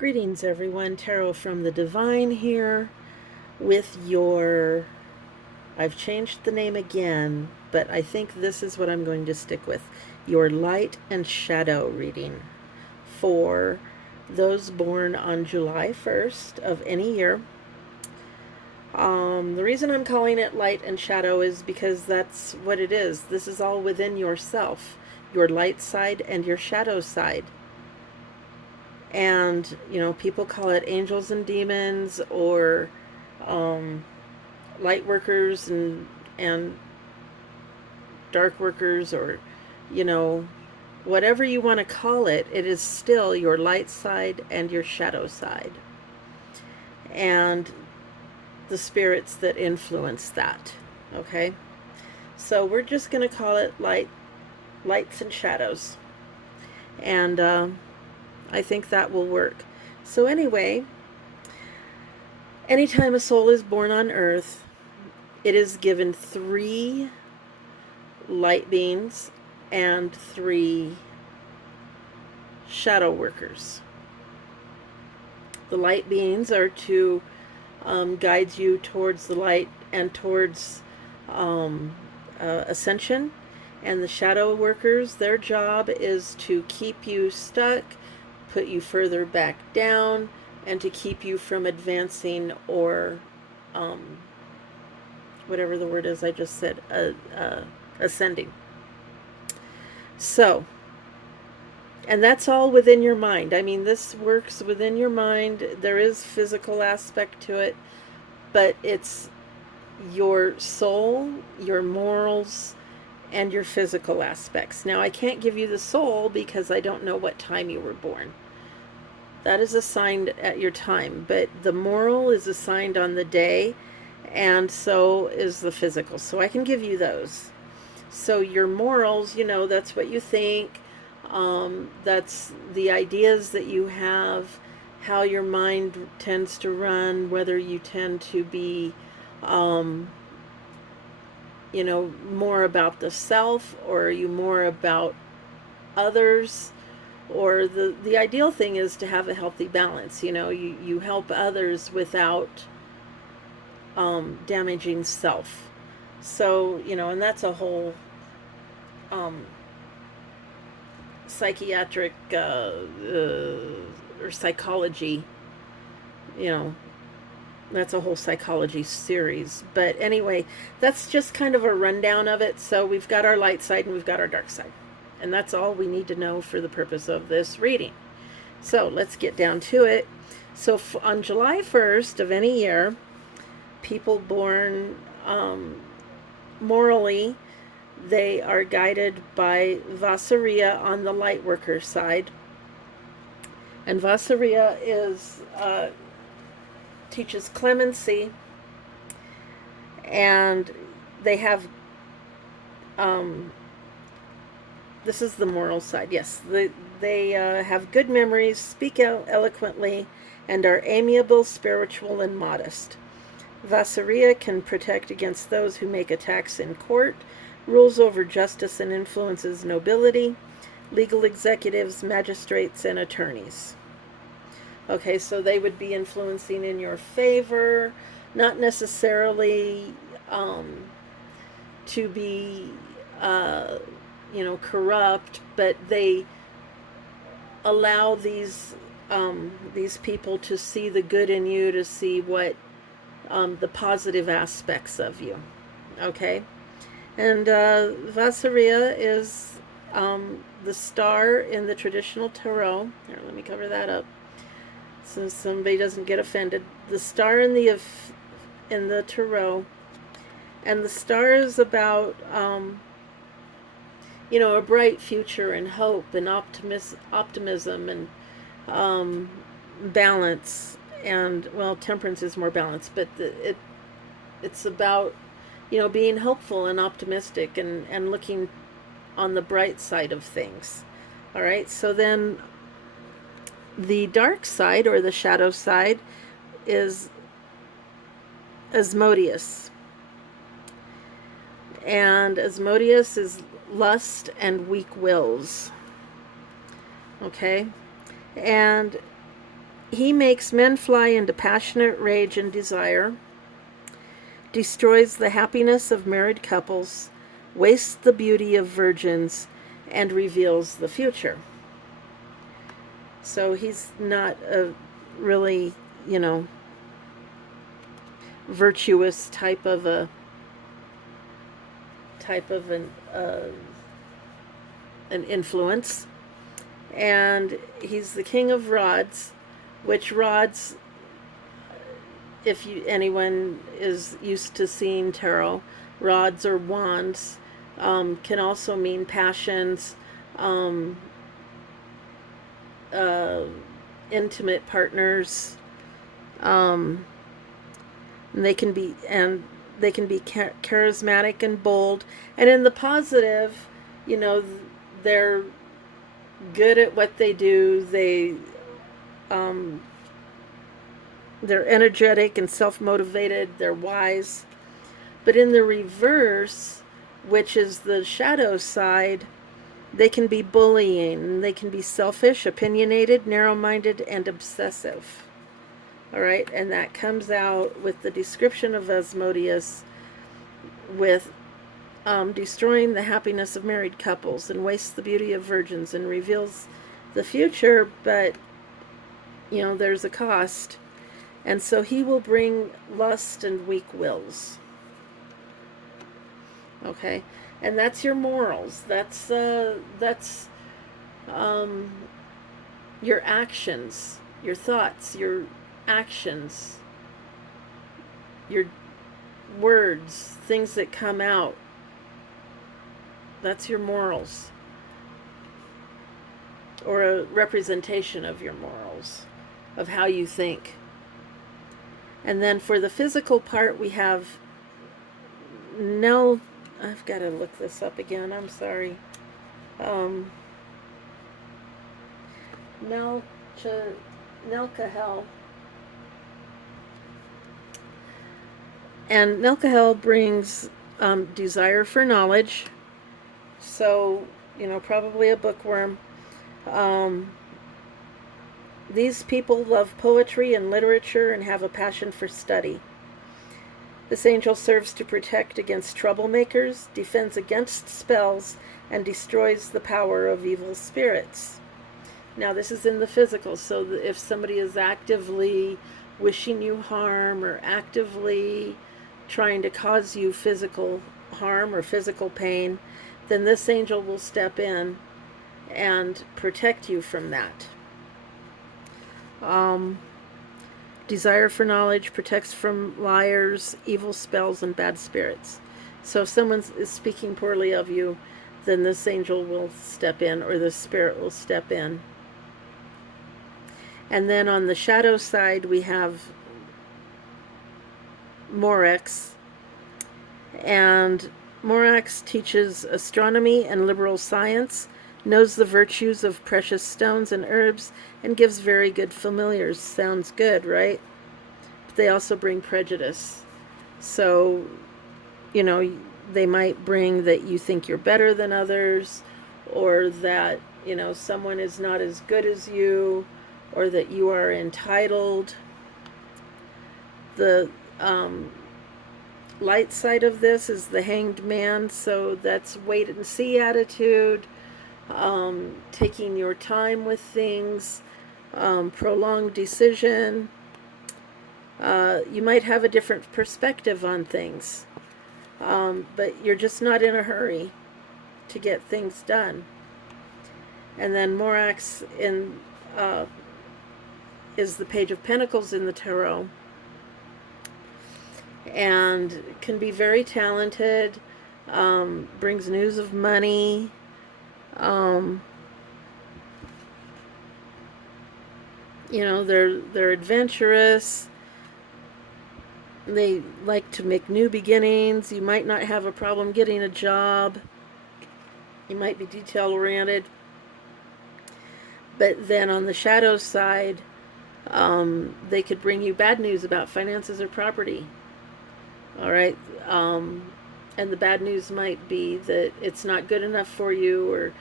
Greetings, everyone. Tarot from the Divine here with your. I've changed the name again, but I think this is what I'm going to stick with. Your light and shadow reading for those born on July 1st of any year. The reason I'm calling it light and shadow is because that's what it is. This is all within yourself, your light side and your shadow side. And people call it angels and demons, or light workers and dark workers, or whatever you want to call it. It is still your light side and your shadow side, and the spirits that influence that. Okay, so we're just going to call it lights and shadows, and I think that will work. So anyway, anytime a soul is born on earth, it is given 3 light beings and 3 shadow workers. The light beings are to guide you towards the light and towards ascension, and the shadow workers, their job is to keep you stuck, put you further back down, and to keep you from advancing or whatever the word is I just said, ascending. So, and that's all within your mind. I mean, this works within your mind. There is physical aspect to it, but it's your soul, your morals, and your physical aspects. Now, I can't give you the soul because I don't know what time you were born. That is assigned at your time, but the moral is assigned on the day, and so is the physical. So I can give you those. So your morals, that's what you think. That's the ideas that you have, how your mind tends to run, whether you tend to be more about the self, or are you more about others. Or the ideal thing is to have a healthy balance. You help others without damaging self. So, and that's a whole psychiatric or psychology, that's a whole psychology series. But anyway, that's just kind of a rundown of it. So we've got our light side and we've got our dark side. And that's all we need to know for the purpose of this reading. So let's get down to it. So on July 1st of any year, people born morally, they are guided by Vasariya on the light worker side. And Vasariya teaches clemency, and they have this is the moral side. Yes, they have good memories, speak eloquently, and are amiable, spiritual, and modest. Vasariya can protect against those who make attacks in court, rules over justice, and influences nobility, legal executives, magistrates, and attorneys. Okay, so they would be influencing in your favor, not necessarily to be corrupt, but they allow these people to see the good in you, to see what the positive aspects of you. Okay, and Vasariya is the star in the traditional tarot. Here, let me cover that up so somebody doesn't get offended. The star in the tarot, and the star is about a bright future and hope and optimism and balance, and temperance is more balanced, but it's about being hopeful and optimistic and looking on the bright side of things. All right, so then the dark side, or the shadow side, is Asmodeus. And Asmodeus is lust and weak wills. Okay? And He makes men fly into passionate rage and desire, destroys the happiness of married couples, wastes the beauty of virgins, and reveals the future. So he's not a really, you know, virtuous type of an influence. And he's the king of rods, which rods, if anyone is used to seeing tarot, rods or wands can also mean passions, um, uh, intimate partners. Um, and they can be charismatic and bold, and in the positive, you know, they're good at what they do. They're energetic and self-motivated. They're wise. But in the reverse, which is the shadow side, they can be bullying. They can be selfish, opinionated, narrow-minded, and obsessive. All right, and that comes out with the description of Asmodeus with destroying the happiness of married couples and wastes the beauty of virgins and reveals the future, but, you know, there's a cost. And so he will bring lust and weak wills. Okay, and that's your morals. That's your actions, your thoughts, your actions, your words, things that come out. That's your morals, or a representation of your morals, of how you think. And then for the physical part, we have I've got to look this up again. I'm sorry. Nelkahel. And Nelkahel brings desire for knowledge. So, you know, probably a bookworm. These people love poetry and literature and have a passion for study. This angel serves to protect against troublemakers, defends against spells, and destroys the power of evil spirits. Now, this is in the physical, so if somebody is actively wishing you harm or actively trying to cause you physical harm or physical pain, then this angel will step in and protect you from that. Desire for knowledge protects from liars, evil spells, and bad spirits. So if someone is speaking poorly of you, then this angel will step in, or the spirit will step in. And then on the shadow side, we have Morax. And Morax teaches astronomy and liberal science, knows the virtues of precious stones and herbs, and gives very good familiars. Sounds good, right? But they also bring prejudice. So, you know, they might bring that you think you're better than others, or that, you know, someone is not as good as you, or that you are entitled. The light side of this is the Hanged Man, so that's wait and see attitude. Taking your time with things, prolonged decision. You might have a different perspective on things, but you're just not in a hurry to get things done. And then Morax is the Page of Pentacles in the Tarot, and can be very talented, brings news of money. You know, they're adventurous. They like to make new beginnings. You might not have a problem getting a job. You might be detail oriented. But then on the shadow side, they could bring you bad news about finances or property. All right. And the bad news might be that it's not good enough for you, or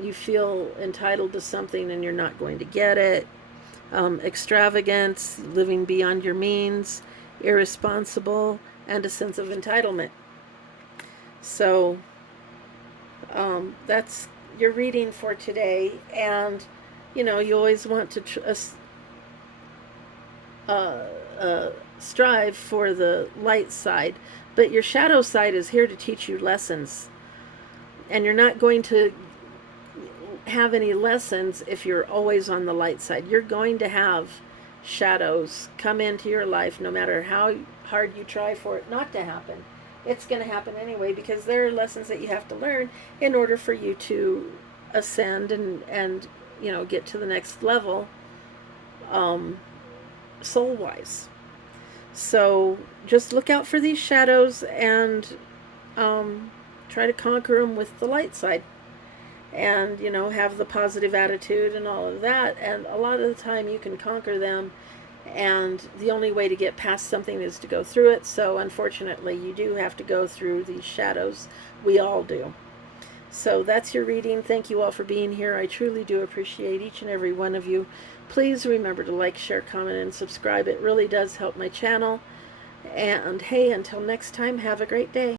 you feel entitled to something and you're not going to get it, extravagance, living beyond your means, irresponsible, and a sense of entitlement. So that's your reading for today. And you always want to strive for the light side, but your shadow side is here to teach you lessons. And you're not going to have any lessons if you're always on the light side. You're going to have shadows come into your life no matter how hard you try for it not to happen. It's going to happen anyway, because there are lessons that you have to learn in order for you to ascend and get to the next level, soul wise. So just look out for these shadows and try to conquer them with the light side. And have the positive attitude and all of that, and a lot of the time you can conquer them, and the only way to get past something is to go through it. So unfortunately you do have to go through these shadows. We all do. So that's your reading. Thank you all for being here. I truly do appreciate each and every one of you. Please remember to like, share, comment, and subscribe. It really does help my channel. And hey, until next time, have a great day.